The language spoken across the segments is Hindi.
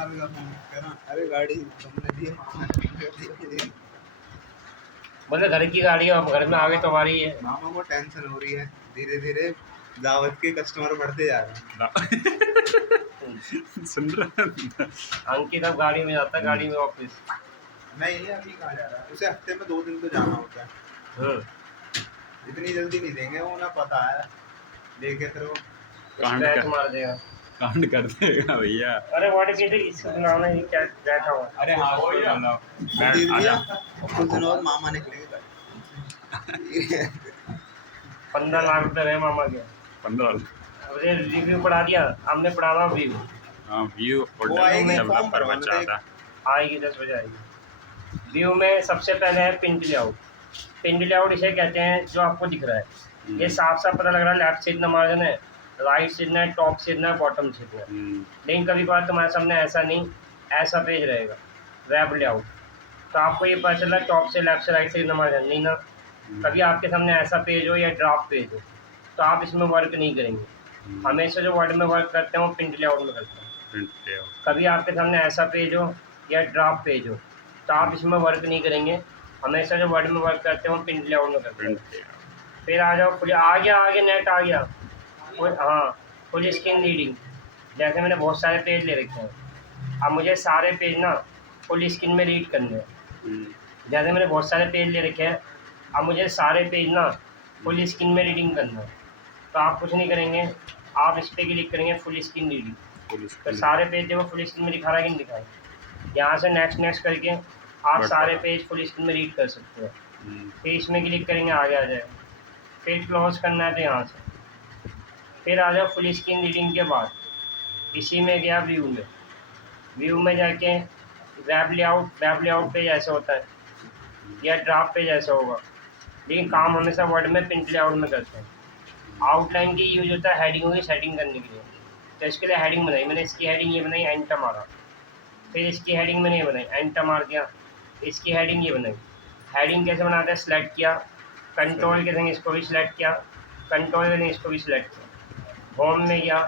का फोन कर रहा, अरे गाड़ी तुमने दी, मामा ने दी। मतलब घर की गाड़ी है, अब घर में आ गए तो हमारी है। मामा को टेंशन हो रही है, धीरे धीरे दावत के कस्टमर बढ़ते जा रहे हैं। सुन रहा अंकित अब गाड़ी में जाता है, गाड़ी में ऑफिस। नहीं अभी कहाँ जा रहा है, उसे हफ्ते में 2 दिन तो जाना होता है। इतनी जल्दी नहीं देंगे, वो ना पता है, देखे फिर वो स्क्रैच मार देगा, कांड कर देगा भैया। अरे व्हाट इज इट, नाम है क्या बैठा हुआ। अरे हाँ वो ही है। दे दिया, आजा। कुछ दिनों बाद मामा निकलेंगे। 15 लाख रुपए गए मामा के। 15। अरे रिव्यू पढ़ा दिया हमने, पढ़ाना व्यू। हाँ व्यू वो आएगी, फॉर्म डेवलपर भरवाने बचा थे। था। आएगी 10 बजे आएगी। व्यू में सबसे पहले है पिंट लेआउट। पिंट लेआउट इसे कहते हैं जो आपको दिख रहा है, ये साफ साफ पता लग रहा है लेफ्ट से इतना मार्जिन है, राइट से इतना है, टॉप से इतना है, बॉटम से इतना है। लेकिन कभी कभार तुम्हारे सामने ऐसा नहीं, ऐसा पेज रहेगा वेब लेआउट, तो आपको ये पता चला टॉप से लेफ्ट से राइट से इतना मार्जिन नहीं ना। कभी आपके सामने ऐसा पेज हो या ड्राफ्ट पेज हो तो आप इसमें वर्क नहीं करेंगे। हमेशा जो वर्ड में वर्क करते हैं वो प्रिंट लेआउट में करते हैं। कभी आपके सामने ऐसा पेज हो या ड्राफ्ट पेज हो तो आप इसमें वर्क नहीं करेंगे। हमेशा जो वर्ड में वर्क करते हैं वो प्रिंट लेआउट में करते हैं। फिर आ जाओ फुल, आ गया नेट आ गया। हाँ, फुल स्क्रीन रीडिंग। जैसे मैंने बहुत सारे पेज ले रखे हैं, अब मुझे सारे पेज ना फुल स्क्रीन में रीड करने हैं। जैसे मैंने बहुत सारे पेज ले रखे हैं, अब मुझे सारे पेज ना फुल स्क्रीन में रीडिंग करना है। तो आप कुछ नहीं करेंगे, आप इस पर क्लिक करेंगे फुल स्क्रीन रीडिंग। तो सारे पेज जो फुल स्क्रीन में दिखा रहा है कि नहीं दिखा है, यहाँ से नेक्स्ट नेक्स्ट करके आप सारे पेज फुल स्क्रीन में रीड कर सकते हो। फिर इसमें क्लिक करेंगे, आगे आ जाएगा। फिर क्लोज करना है तो यहाँ से फिर आ जाओ फुल स्क्रीन रीडिंग के बाद इसी में गया व्यू में। व्यू में जाके वेब लेआउट पेज ऐसा होता है या ड्राफ्ट पेज ऐसा होगा, लेकिन काम हमेशा वर्ड में प्रिंट लेआउट में करते हैं। आउटलाइन की यूज होता है हेडिंगों की सेटिंग करने के लिए, तो इसके लिए हेडिंग बनाई मैंने, इसकी हेडिंग ये बनाई, एंटर मारा। फिर इसकी हेडिंग मैंने ये बनाई, एंटर मार दिया, इसकी हेडिंग ये बनाई। हेडिंग कैसे बनाते हैं, सेलेक्ट किया, कंट्रोल के संग इसको भी सिलेक्ट किया, कंट्रोल के संग इसको भी सिलेक्ट किया, होम में गया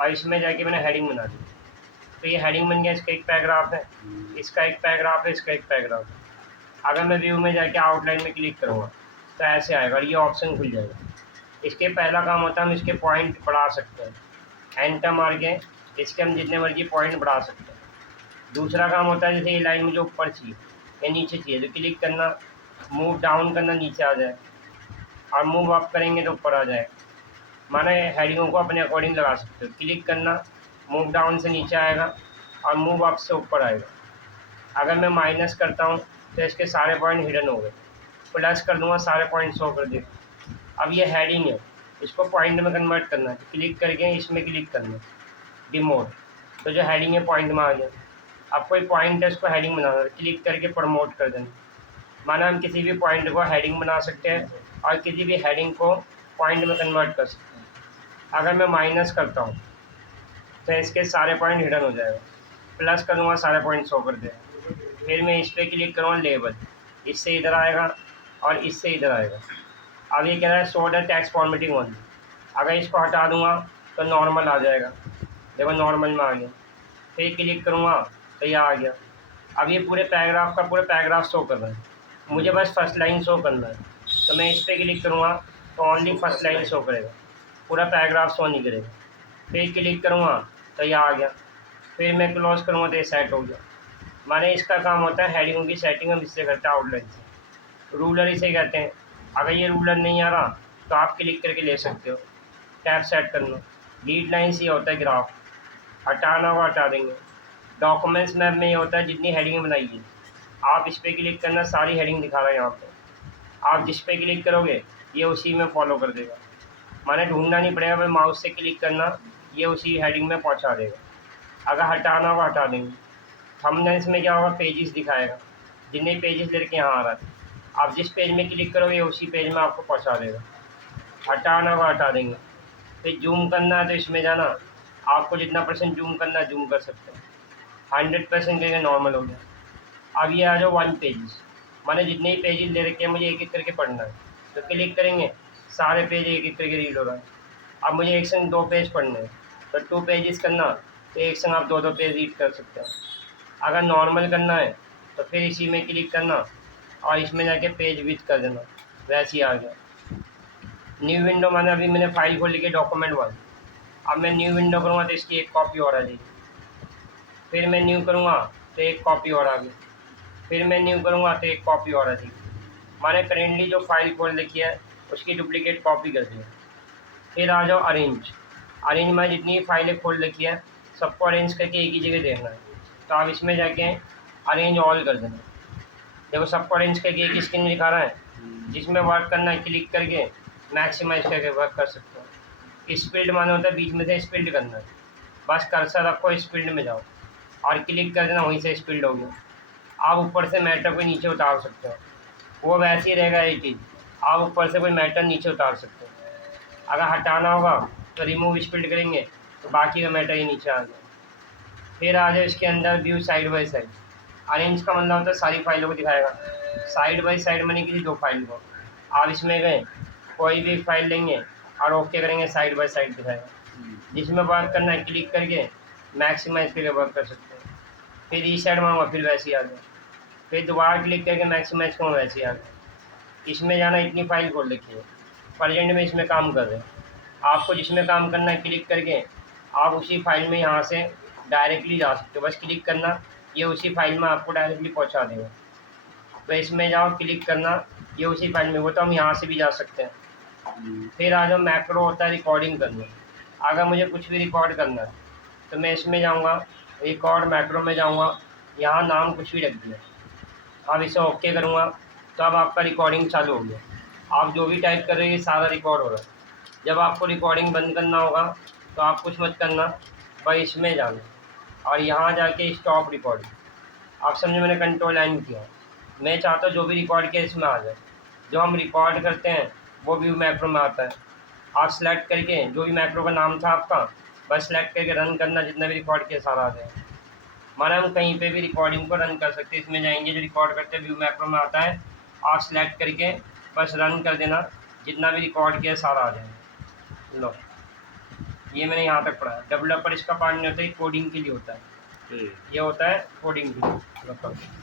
और इसमें जाके मैंने हेडिंग बना दी। तो ये हेडिंग बन गया, इसका एक पैराग्राफ है, इसका एक पैराग्राफ है, इसका एक पैराग्राफ है। अगर मैं व्यू में जाके आउटलाइन में क्लिक करूँगा तो ऐसे आएगा और ये ऑप्शन खुल जाएगा। इसके पहला काम होता है हम इसके पॉइंट बढ़ा सकते हैं, एंटर मार के इसके हम जितने मर्जी पॉइंट बढ़ा सकते हैं। दूसरा काम होता है जैसे ये लाइन मुझे ऊपर चाहिए या नीचे चाहिए तो क्लिक करना, मूव डाउन करना नीचे आ जाए, और मूव अप करेंगे तो ऊपर आ जाए। माना हेडिंगों को अपने अकॉर्डिंग लगा सकते हो, क्लिक करना, मूव डाउन से नीचे आएगा और मूव अप से ऊपर आएगा। अगर मैं माइनस करता हूँ तो इसके सारे पॉइंट हिडन हो गए, प्लस कर दूँगा सारे पॉइंट शो कर देगा। अब ये हेडिंग है, इसको पॉइंट में कन्वर्ट करना है, क्लिक करके इसमें क्लिक करना है डिमोट, तो जो हेडिंग है पॉइंट में आ गया। अब कोई पॉइंट है उसको हेडिंग बनाना है, क्लिक करके प्रमोट कर देना। माना हम किसी भी पॉइंट को हेडिंग बना सकते हैं और किसी भी हेडिंग को पॉइंट में कन्वर्ट कर सकते हैं। अगर मैं माइनस करता हूँ तो इसके सारे पॉइंट हिडन हो जाएगा, प्लस करूँगा सारे पॉइंट शो कर देगा। फिर मैं इस पर क्लिक करूँगा लेबल, इससे इधर आएगा और इससे इधर आएगा। अब ये कह रहा है show the text formatting only, अगर इसको हटा दूंगा तो नॉर्मल आ जाएगा, देखो नॉर्मल में आ गया। फिर क्लिक करूँगा तो ये आ गया। अब ये पूरे पैराग्राफ का पूरा पैराग्राफ शो कर रहा है, मुझे बस फर्स्ट लाइन शो करना है, तो मैं इस पर क्लिक करूँगा तो ओनली फर्स्ट लाइन शो करेगा, पूरा पैराग्राफ शो नहीं करेगा। फिर क्लिक करूँगा तो ये आ गया, फिर मैं क्लोज करूँगा तो ये सेट हो गया। माने इसका काम होता है हेडिंगों की सेटिंग हम इससे करते हैं आउटलाइन से, रूलर इसे कहते हैं। अगर ये रूलर नहीं आ रहा तो आप क्लिक करके ले सकते हो, टैब सेट करना। लीड लाइन्स ये होता है ग्राफ, हटाना हुआ हटा देंगे। डॉक्यूमेंट्स मैप में ये होता है जितनी हेडिंग बनाई है आप इस पर क्लिक करना, सारी हेडिंग दिखा रहा है यहाँ पे, आप जिस पे क्लिक करोगे ये उसी में फॉलो कर देगा। माने ढूंढना नहीं पड़ेगा, भाई माउस से क्लिक करना ये उसी हेडिंग में पहुँचा देगा। अगर हटाना हुआ हटा देंगे। थंबनेल्स में क्या होगा, पेजेस दिखाएगा, जितने पेजेस लेके यहाँ आ रहा है आप जिस पेज में क्लिक करोगे उसी पेज में आपको पहुँचा देगा। हटाना हुआ हटा देंगे। फिर जूम करना है तो इसमें जाना, आपको जितना परसेंट जूम करना है जूम कर सकते हैं, 100% के नॉर्मल हो गया। अब ये आ जाओ 1 पेजेस, मैंने जितने ही पेजेस ले रखे हैं मुझे एक एक करके पढ़ना है, तो क्लिक करेंगे सारे पेज एक एक करके रीड हो रहा है। अब मुझे एक संग 2 पेज पढ़ने हैं तो 2 पेजेस करना, तो एक संग आप 2-2 पेज रीड कर सकते हो। अगर नॉर्मल करना है तो फिर इसी में क्लिक करना और इसमें जाके पेज विथ कर देना, वैसे ही आ गया। न्यू विंडो माने अभी मैंने फाइल खोल ली है document1, अब मैं न्यू विंडो करूँगा तो इसकी एक कॉपी और आ जाएगी, फिर मैं न्यू करूँगा तो एक कॉपी और आ गई, फिर मैं न्यू करूँगा तो एक कॉपी और आ जाएगी। मैंने करेंटली जो फाइल खोल रखी है उसकी डुप्लीकेट कॉपी कर दी है। फिर आ जाओ अरेंज में जितनी फाइलें खोल रखी है सबको अरेंज करके एक ही जगह देखना है, तो आप इसमें जाके अरेंज ऑल कर देना। देखो सबको अरेंज करके एक स्क्रीन दिखा रहा है, जिसमें वर्क करना है क्लिक करके मैक्सिमाइज करके वर्क कर सकते हो। स्पीड माने होता है बीच में से स्पीड करना है, बस कर्सर रखो स्पीड में जाओ और क्लिक कर देना, वहीं से स्पीड होगी। आप ऊपर से मैटर को नीचे उतार सकते हो, वो वैसे ही रहेगा एक चीज़, आप ऊपर से कोई मैटर नीचे उतार सकते हो। अगर हटाना होगा तो रिमूव स्पीड करेंगे तो बाकी का मैटर ही नीचे आ गया। फिर आ जाए इसके अंदर view side by side. Arrange का मतलब होता है सारी फाइलों को दिखाएगा, साइड बाई साइड में नहीं किसी 2 फाइल को। आप इसमें गए कोई भी फाइल लेंगे और ओके करेंगे साइड बाई साइड दिखाएगा, जिसमें वर्क करना है क्लिक करके मैक्सिमाइज करके वर्क कर सकते हैं। फिर रीसेट मांगा फिर वैसे ही आ गया, फिर दोबारा क्लिक करके मैक्सिमाइज करूँगा वैसे ही आ गया। इसमें जाना इतनी फाइल खोल रखी है, प्रेजेंट में इसमें काम कर रहे हैं। आपको जिसमें काम करना है क्लिक करके आप उसी फाइल में यहाँ से डायरेक्टली जा सकते हो, बस क्लिक करना, ये उसी फाइल में आपको डायरेक्टली पहुँचा देगा। तो इसमें जाओ क्लिक करना, ये उसी फाइल में, वो तो हम यहाँ से भी जा सकते हैं। फिर आ जाओ मैक्रो होता है रिकॉर्डिंग करना। अगर मुझे कुछ भी रिकॉर्ड करना है तो मैं इसमें जाऊँगा, रिकॉर्ड मैक्रो में जाऊँगा, यहाँ नाम कुछ भी रख दिया, अब इसे ओके करूँगा तो अब आपका रिकॉर्डिंग चालू हो गया। आप जो भी टाइप कर रहे हैं ये सारा रिकॉर्ड हो रहा है। जब आपको रिकॉर्डिंग बंद करना होगा तो आप कुछ मत करना, बस इसमें जाना और यहाँ जाके स्टॉप रिकॉर्डिंग। आप समझे, मैंने कंट्रोल लाइन किया। मैं चाहता हूँ जो भी रिकॉर्ड किया इसमें आ जाए। जो हम रिकॉर्ड करते हैं वो व्यू मैक्रो में आता है। आप सेलेक्ट करके जो भी मैक्रो का नाम था आपका, बस सेलेक्ट करके रन करना, जितना भी रिकॉर्ड किया सारा आ जाएगा। माना हम कहीं पे भी रिकॉर्डिंग को रन कर सकते हैं। इसमें जाएंगे जो रिकॉर्ड करते हैं व्यू मैक्रो में आता है, आप सेलेक्ट करके बस रन कर देना, जितना भी रिकॉर्ड किया सारा आ जाएगा। लो ये मैंने यहाँ तक पढ़ा है। डेवलपर इसका पार्ट नहीं होता है, कोडिंग के लिए होता है, ये होता है कोडिंग के लिए।